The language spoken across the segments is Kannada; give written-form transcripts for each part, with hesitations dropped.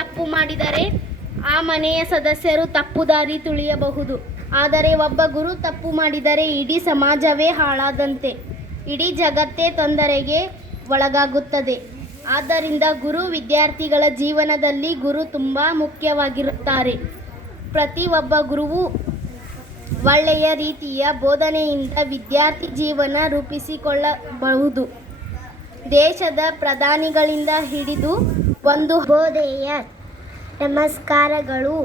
ತಪ್ಪು ಮಾಡಿದರೆ ಆ ಮನೆಯ ಸದಸ್ಯರು ತಪ್ಪು ದಾರಿ ತುಳಿಯಬಹುದು. ಆದರೆ ಒಬ್ಬ ಗುರು ತಪ್ಪು ಮಾಡಿದರೆ ಇಡೀ ಸಮಾಜವೇ ಹಾಳಾದಂತೆ, ಇಡೀ ಜಗತ್ತೇ ತೊಂದರೆಗೆ ಒಳಗಾಗುತ್ತದೆ. ಆದ್ದರಿಂದ ಗುರು ವಿದ್ಯಾರ್ಥಿಗಳ ಜೀವನದಲ್ಲಿ ಗುರು ತುಂಬ ಮುಖ್ಯವಾಗಿರುತ್ತಾರೆ. ಪ್ರತಿಯೊಬ್ಬ ಗುರುವು ಒಳ್ಳೆಯ ರೀತಿಯ ಬೋಧನೆಯಿಂದ ವಿದ್ಯಾರ್ಥಿ ಜೀವನ ರೂಪಿಸಿಕೊಳ್ಳಬಹುದು. ದೇಶದ ಪ್ರಧಾನಿಗಳಿಂದ ಹಿಡಿದು ಒಂದು ಬೋಧೆಯ ನಮಸ್ಕಾರಗಳು.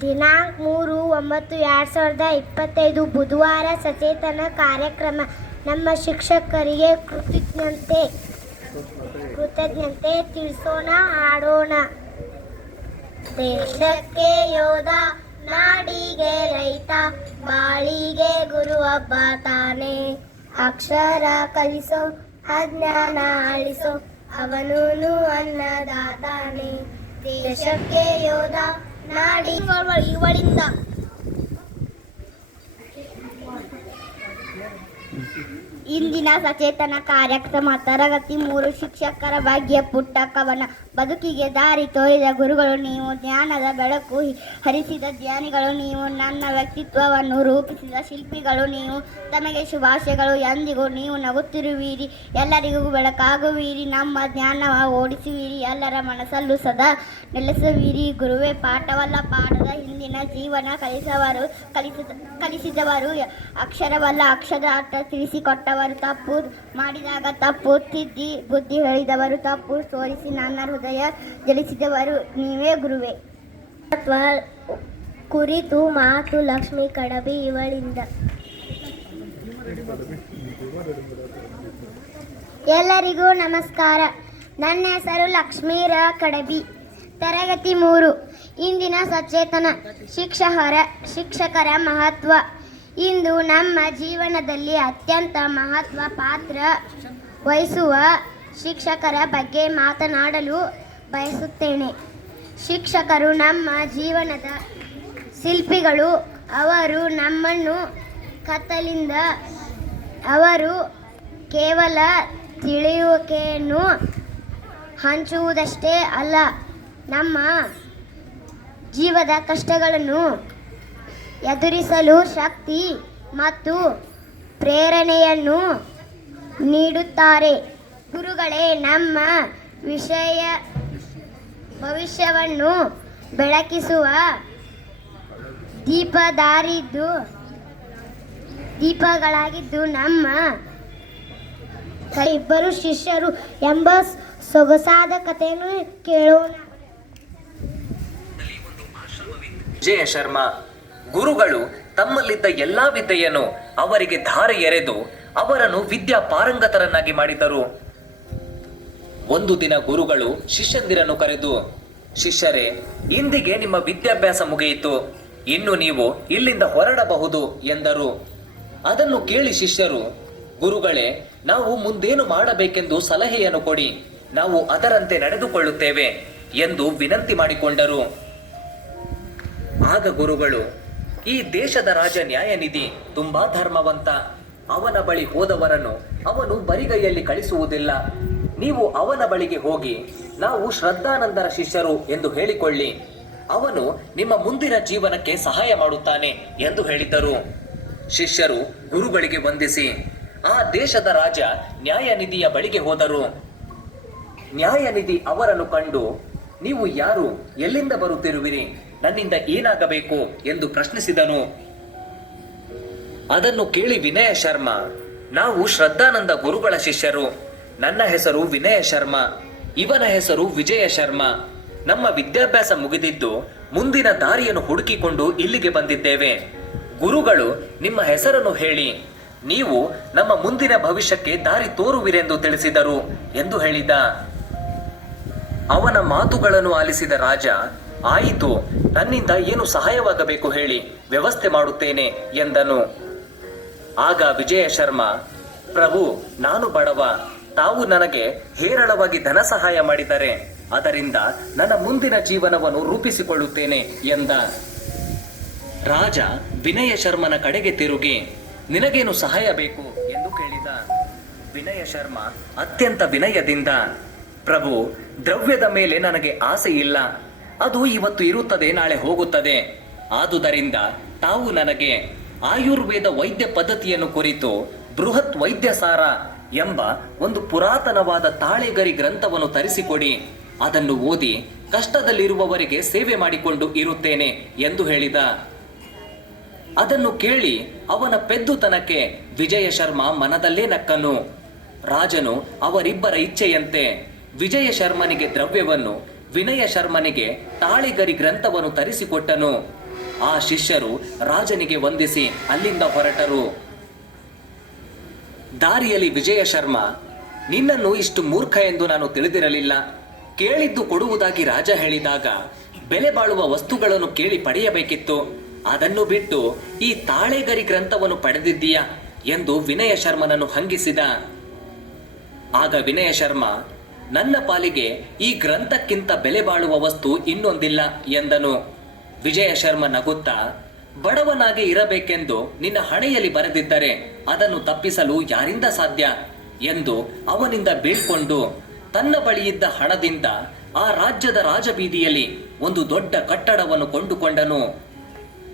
ದಿನಾಂಕ 3/9/2025 ಬುಧವಾರ ಸಚೇತನ ಕಾರ್ಯಕ್ರಮ. ನಮ್ಮ ಶಿಕ್ಷಕರಿಗೆ ಕೃತಜ್ಞತೆ ತಿಳಿಸೋಣ, ಹಾಡೋಣ. ದೇಶಕ್ಕೆ ಯೋಧ, ನಾಡಿಗೆ ರೈತ, ಬಾಳಿಗೆ ಗುರು ಒಬ್ಬ ತಾನೆ. ಅಕ್ಷರ ಕಲಿಸೋ, ಅಜ್ಞಾನ ಅಳಿಸೋ, ಅವನೂನು ಅನ್ನದಾತಾನೆ. ದೇಶಕ್ಕೆ ಯೋಧ, ನಾಡಿ ಇವಳಿಂದ ಇಂದಿನ ಸಚೇತನ ಕಾರ್ಯಕ್ರಮ. ತರಗತಿ 3 ಶಿಕ್ಷಕರ ಬಗ್ಗೆ ಪುಟ್ಟ ಕವನ. ಬದುಕಿಗೆ ದಾರಿ ತೋರಿದ ಗುರುಗಳು ನೀವು, ಜ್ಞಾನದ ಬೆಳಕು ಹರಿಸಿದ ಜ್ಞಾನಿಗಳು ನೀವು, ನನ್ನ ವ್ಯಕ್ತಿತ್ವವನ್ನು ರೂಪಿಸಿದ ಶಿಲ್ಪಿಗಳು ನೀವು. ತಮಗೆ ಶುಭಾಶಯಗಳು, ಎಂದಿಗೂ ನೀವು ನಗುತ್ತಿರುವಿರಿ, ಎಲ್ಲರಿಗೂ ಬೆಳಕಾಗುವಿರಿ, ನಮ್ಮ ಜ್ಞಾನವ ಓಡಿಸುವಿರಿ, ಎಲ್ಲರ ಮನಸ್ಸಲ್ಲೂ ಸದಾ ನೆಲೆಸುವಿರಿ. ಗುರುವೇ ಪಾಠವಲ್ಲ ಪಾಠದ ಹಿಂದಿನ ಜೀವನ ಕಲಿಸಿದವರು, ಅಕ್ಷರವಲ್ಲ ಅಕ್ಷರದ ಅರ್ಥ ತಿಳಿಸಿಕೊಟ್ಟವರು, ತಪ್ಪು ಮಾಡಿದಾಗ ತಪ್ಪು ತಿದ್ದಿ ಬುದ್ಧಿ ಹೇಳಿದವರು, ತಪ್ಪು ತೋರಿಸಿ ನನ್ನ ಹೃದಯ ಜಲಿಸಿದವರು ನೀವೇ ಗುರುವೇ. ಕುರಿತು ಮಾತು ಲಕ್ಷ್ಮೀ ಕಡಬಿ ಇವಳಿಂದ. ಎಲ್ಲರಿಗೂ ನಮಸ್ಕಾರ. ನನ್ನ ಹೆಸರು ಲಕ್ಷ್ಮೀರ ಕಡಬಿ. ತರಗತಿ 3. ಇಂದಿನ ಸಚೇತನ ಶಿಕ್ಷಕರ ಮಹತ್ವ. ಇಂದು ನಮ್ಮ ಜೀವನದಲ್ಲಿ ಅತ್ಯಂತ ಮಹತ್ವ ಪಾತ್ರ ವಹಿಸುವ ಶಿಕ್ಷಕರ ಬಗ್ಗೆ ಮಾತನಾಡಲು ಬಯಸುತ್ತೇನೆ. ಶಿಕ್ಷಕರು ನಮ್ಮ ಜೀವನದ ಶಿಲ್ಪಿಗಳು. ಅವರು ನಮ್ಮನ್ನು ಕತ್ತಲಿಂದ ಅವರು ಕೇವಲ ತಿಳಿಯುವಿಕೆಯನ್ನು ಹಂಚುವುದಷ್ಟೇ ಅಲ್ಲ, ನಮ್ಮ ಜೀವದ ಕಷ್ಟಗಳನ್ನು ಎದುರಿಸಲು ಶಕ್ತಿ ಮತ್ತು ಪ್ರೇರಣೆಯನ್ನು ನೀಡುತ್ತಾರೆ. ಗುರುಗಳೇ ನಮ್ಮ ಭವಿಷ್ಯವನ್ನು ಬೆಳಕಿಸುವ ದೀಪಗಳಾಗಿದ್ದು ನಮ್ಮ ಇಬ್ಬರು ಶಿಷ್ಯರು ಎಂಬ ಸೊಗಸಾದ ಕಥೆಯನ್ನು ಕೇಳೋಣ. ವಿಜಯ ಶರ್ಮಾ. ಗುರುಗಳು ತಮ್ಮಲ್ಲಿದ್ದ ಎಲ್ಲಾ ವಿದ್ಯೆಯನ್ನು ಅವರಿಗೆ ಧಾರೆ ಎರೆದು ಅವರನ್ನು ವಿದ್ಯಾ ಪಾರಂಗತರನ್ನಾಗಿ ಮಾಡಿದರು. ಒಂದು ದಿನ ಗುರುಗಳು ಶಿಷ್ಯಂದಿರನ್ನು ಕರೆದು, ಶಿಷ್ಯರೇ, ಇಂದಿಗೆ ನಿಮ್ಮ ವಿದ್ಯಾಭ್ಯಾಸ ಮುಗಿಯಿತು, ಇನ್ನು ನೀವು ಇಲ್ಲಿಂದ ಹೊರಡಬಹುದು ಎಂದರು. ಅದನ್ನು ಕೇಳಿ ಶಿಷ್ಯರು, ಗುರುಗಳೇ, ನಾವು ಮುಂದೇನು ಮಾಡಬೇಕೆಂದು ಸಲಹೆಯನ್ನು ಕೊಡಿ, ನಾವು ಅದರಂತೆ ನಡೆದುಕೊಳ್ಳುತ್ತೇವೆ ಎಂದು ವಿನಂತಿ ಮಾಡಿಕೊಂಡರು. ಆಗ ಗುರುಗಳು, ಈ ದೇಶದ ರಾಜ ನ್ಯಾಯನಿಧಿ ತುಂಬಾ ಧರ್ಮವಂತ, ಅವನ ಬಳಿ ಹೋದವರನ್ನು ಅವನು ಬರಿಗೈಯಲ್ಲಿ ಕಳಿಸುವುದಿಲ್ಲ. ನೀವು ಅವನ ಬಳಿಗೆ ಹೋಗಿ ನಾವು ಶ್ರದ್ಧಾನಂದರ ಶಿಷ್ಯರು ಎಂದು ಹೇಳಿಕೊಳ್ಳಿ, ಅವನು ನಿಮ್ಮ ಮುಂದಿನ ಜೀವನಕ್ಕೆ ಸಹಾಯ ಮಾಡುತ್ತಾನೆ ಎಂದು ಹೇಳಿದ್ದರು. ಶಿಷ್ಯರು ಗುರುಗಳಿಗೆ ವಂದಿಸಿ ಆ ದೇಶದ ರಾಜ ನ್ಯಾಯನಿಧಿಯ ಬಳಿಗೆ ಹೋದರು. ನ್ಯಾಯನಿಧಿ ಅವರನ್ನು ಕಂಡು, ನೀವು ಯಾರು, ಎಲ್ಲಿಂದ ಬರುತ್ತಿರುವಿರಿ, ನನ್ನಿಂದ ಏನಾಗಬೇಕು ಎಂದು ಪ್ರಶ್ನಿಸಿದನು. ಅದನ್ನು ಕೇಳಿ ವಿನಯ ಶರ್ಮಾ, ನಾವು ಶ್ರದ್ಧಾನಂದ ಗುರುಗಳ ಶಿಷ್ಯರು, ನನ್ನ ಹೆಸರು ವಿನಯ ಶರ್ಮಾ, ಇವನ ಹೆಸರು ವಿಜಯ ಶರ್ಮಾ, ನಮ್ಮ ವಿದ್ಯಾಭ್ಯಾಸ ಮುಗಿದಿದ್ದು ಮುಂದಿನ ದಾರಿಯನ್ನು ಹುಡುಕಿಕೊಂಡು ಇಲ್ಲಿಗೆ ಬಂದಿದ್ದೇವೆ. ಗುರುಗಳು ನಿಮ್ಮ ಹೆಸರನ್ನು ಹೇಳಿ, ನೀವು ನಮ್ಮ ಮುಂದಿನ ಭವಿಷ್ಯಕ್ಕೆ ದಾರಿ ತೋರುವಿರೆಂದು ತಿಳಿಸಿದರು ಎಂದು ಹೇಳಿದ. ಅವನ ಮಾತುಗಳನ್ನು ಆಲಿಸಿದ ರಾಜ, ಆಯಿತು, ನನ್ನಿಂದ ಏನು ಸಹಾಯವಾಗಬೇಕು ಹೇಳಿ, ವ್ಯವಸ್ಥೆ ಮಾಡುತ್ತೇನೆ ಎಂದನು. ಆಗ ವಿಜಯ ಶರ್ಮಾ, ಪ್ರಭು, ನಾನು ಬಡವ, ತಾವು ನನಗೆ ಹೇರಳವಾಗಿ ಧನ ಸಹಾಯ ಮಾಡಿದರೆ ಅದರಿಂದ ನನ್ನ ಮುಂದಿನ ಜೀವನವನ್ನು ರೂಪಿಸಿಕೊಳ್ಳುತ್ತೇನೆ ಎಂದ. ರಾಜ ವಿನಯ ಶರ್ಮನ ಕಡೆಗೆ ತಿರುಗಿ, ನಿನಗೇನು ಸಹಾಯ ಬೇಕು ಎಂದು ಕೇಳಿದ. ವಿನಯ ಶರ್ಮಾ ಅತ್ಯಂತ ವಿನಯದಿಂದ, ಪ್ರಭು, ದ್ರವ್ಯದ ಮೇಲೆ ನನಗೆ ಆಸೆ ಇಲ್ಲ. ಅದು ಇವತ್ತು ಇರುತ್ತದೆ, ನಾಳೆ ಹೋಗುತ್ತದೆ. ಆದುದರಿಂದ ತಾವು ನನಗೆ ಆಯುರ್ವೇದ ವೈದ್ಯ ಪದ್ಧತಿಯನ್ನು ಕುರಿತು ಬೃಹತ್ ವೈದ್ಯಸಾರ ಎಂಬ ಒಂದು ಪುರಾತನವಾದ ತಾಳೆಗರಿ ಗ್ರಂಥವನ್ನು ತರಿಸಿಕೊಡಿ. ಅದನ್ನು ಓದಿ ಕಷ್ಟದಲ್ಲಿರುವವರಿಗೆ ಸೇವೆ ಮಾಡಿಕೊಂಡು ಇರುತ್ತೇನೆ ಎಂದು ಹೇಳಿದ. ಅದನ್ನು ಕೇಳಿ ಅವನ ಪೆದ್ದುತನಕ್ಕೆ ವಿಜಯ ಶರ್ಮ ಮನದಲ್ಲೇ ನಕ್ಕನು. ರಾಜನು ಅವರಿಬ್ಬರ ಇಚ್ಛೆಯಂತೆ ವಿಜಯ ಶರ್ಮನಿಗೆ ದ್ರವ್ಯವನ್ನು, ವಿನಯ ಶರ್ಮನಿಗೆ ತಾಳೆಗರಿ ಗ್ರಂಥವನ್ನು ತರಿಸಿಕೊಟ್ಟನು. ಆ ಶಿಷ್ಯರು ರಾಜನಿಗೆ ವಂದಿಸಿ ಅಲ್ಲಿಂದ ಹೊರಟರು. ದಾರಿಯಲ್ಲಿ ವಿಜಯ ಶರ್ಮ, ನಿನ್ನನ್ನು ಇಷ್ಟು ಮೂರ್ಖ ಎಂದು ನಾನು ತಿಳಿದಿರಲಿಲ್ಲ. ಕೇಳಿದ್ದು ಕೊಡುವುದಾಗಿ ರಾಜ ಹೇಳಿದಾಗ ಬೆಲೆ ಬಾಳುವ ವಸ್ತುಗಳನ್ನು ಕೇಳಿ ಪಡೆಯಬೇಕಿತ್ತು. ಅದನ್ನು ಬಿಟ್ಟು ಈ ತಾಳೆಗರಿ ಗ್ರಂಥವನ್ನು ಪಡೆದಿದ್ದೀಯಾ ಎಂದು ವಿನಯ ಶರ್ಮನನ್ನು ಹಂಗಿಸಿದ. ಆಗ ವಿನಯ ಶರ್ಮ, ನನ್ನ ಪಾಲಿಗೆ ಈ ಗ್ರಂಥಕ್ಕಿಂತ ಬೆಲೆ ಬಾಳುವ ವಸ್ತು ಇನ್ನೊಂದಿಲ್ಲ ಎಂದನು. ವಿಜಯ ಶರ್ಮ ನಗುತ್ತಾ, ಬಡವನಾಗಿ ಇರಬೇಕೆಂದು ನಿನ್ನ ಹಣೆಯಲ್ಲಿ ಬರೆದಿದ್ದರೆ ಅದನ್ನು ತಪ್ಪಿಸಲು ಯಾರಿಂದ ಸಾಧ್ಯ ಎಂದು ಅವನಿಂದ ಬೀಳ್ಕೊಂಡು ತನ್ನ ಬಳಿಯಿದ್ದ ಹಣದಿಂದ ಆ ರಾಜ್ಯದ ರಾಜಬೀದಿಯಲ್ಲಿ ಒಂದು ದೊಡ್ಡ ಕಟ್ಟಡವನ್ನು ಕೊಂಡುಕೊಂಡನು.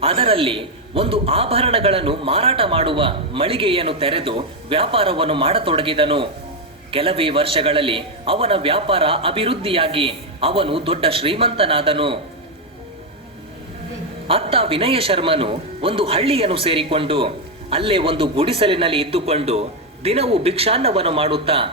ಅದರಲ್ಲಿ ಒಂದು ಆಭರಣಗಳನ್ನು ಮಾರಾಟ ಮಾಡುವ ಮಳಿಗೆಯನ್ನು ತೆರೆದು ವ್ಯಾಪಾರವನ್ನು ಮಾಡತೊಡಗಿದನು. ಕೆಲವೇ ವರ್ಷಗಳಲ್ಲಿ ಅವನ ವ್ಯಾಪಾರ ಅಭಿವೃದ್ಧಿಯಾಗಿ ಅವನು ದೊಡ್ಡ ಶ್ರೀಮಂತನಾದನು. ಅತ್ತ ವಿನಯ ಶರ್ಮನು ಒಂದು ಹಳ್ಳಿಯನ್ನು ಸೇರಿಕೊಂಡು ಅಲ್ಲೇ ಒಂದು ಗುಡಿಸಲಿನಲ್ಲಿ ಇದ್ದುಕೊಂಡು ದಿನವೂ ಭಿಕ್ಷಾನ್ನವನ್ನು ಮಾಡುತ್ತಾ